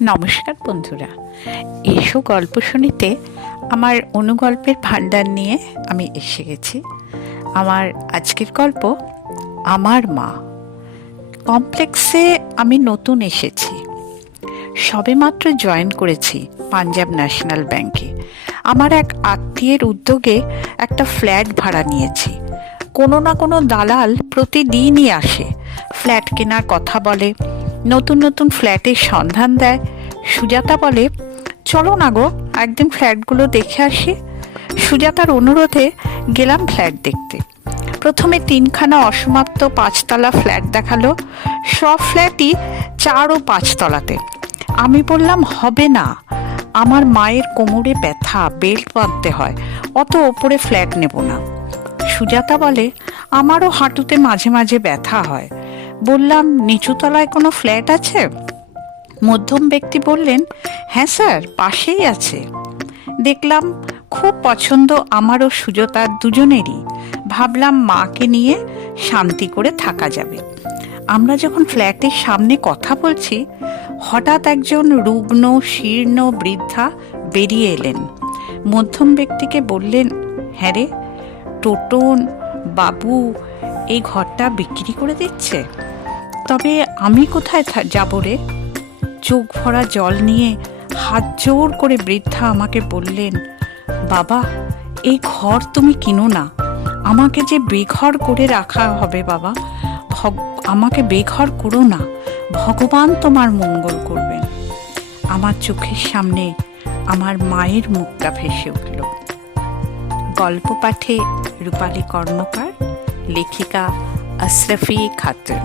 নমস্কার বন্ধুরা, এসো গল্প শুনিতে আমার অনুগল্পের ভাণ্ডার নিয়ে আমি এসে গেছি। আমার আজকের গল্প আমার মা। কমপ্লেক্সে আমি নতুন এসেছি, সবেমাত্র জয়েন করেছি পাঞ্জাব ন্যাশনাল ব্যাংকে। আমার এক আত্মীয়ের উদ্যোগে একটা ফ্ল্যাট ভাড়া নিয়েছি। কোনো না কোনো দালাল প্রতিদিনই আসে, ফ্ল্যাট কেনার কথা বলে, নতুন নতুন ফ্ল্যাটের সন্ধান দেয়। সুজাতা বলে, চলো না গো, একদিন ফ্ল্যাটগুলো দেখে আসি। সুজাতার অনুরোধে গেলাম ফ্ল্যাট দেখতে। প্রথমে 3খানা অসমাপ্ত 5তলা ফ্ল্যাট দেখালো। সব ফ্ল্যাটই 4 ও 5 তলাতে। আমি বললাম, হবে না, আমার মায়ের কোমরে ব্যথা, বেল্ট বাঁধতে হয়, অত ওপরে ফ্ল্যাট নেব না। সুজাতা বলে, আমারও হাঁটুতে মাঝে মাঝে ব্যথা হয়। বললাম, নিচুতলায় কোনো ফ্ল্যাট আছে? মধ্যম ব্যক্তি বললেন, হ্যাঁ স্যার, পাশেই আছে। দেখলাম খুব পছন্দ আমারও সুজাতার দুজনেরই। ভাবলাম মাকে নিয়ে শান্তি করে থাকা যাবে। আমরা যখন ফ্ল্যাটের সামনে কথা বলছি, হঠাৎ একজন রুগ্ন শীর্ণ বৃদ্ধা বেরিয়ে এলেন। মধ্যম ব্যক্তিকে বললেন, হ্যাঁ রে, টোটন বাবু এই ঘরটা বিক্রি করে দিচ্ছে। তবে আমি কোথায় যাব রে? চোখ ভরা জল নিয়ে হাত জোর করে বৃদ্ধা আমাকে বললেন, বাবা, এই ঘর তুমি কিনো না, আমাকে যে বেঘর করে রাখা হবে বাবা, আমাকে বেঘর করো না, ভগবান তোমার মঙ্গল করবেন। আমার চোখের সামনে আমার মায়ের মুখটা ভেসে উঠল। গল্প পাঠে রূপালী কর্মকার, লেখিকা আশরাফি খাতুন।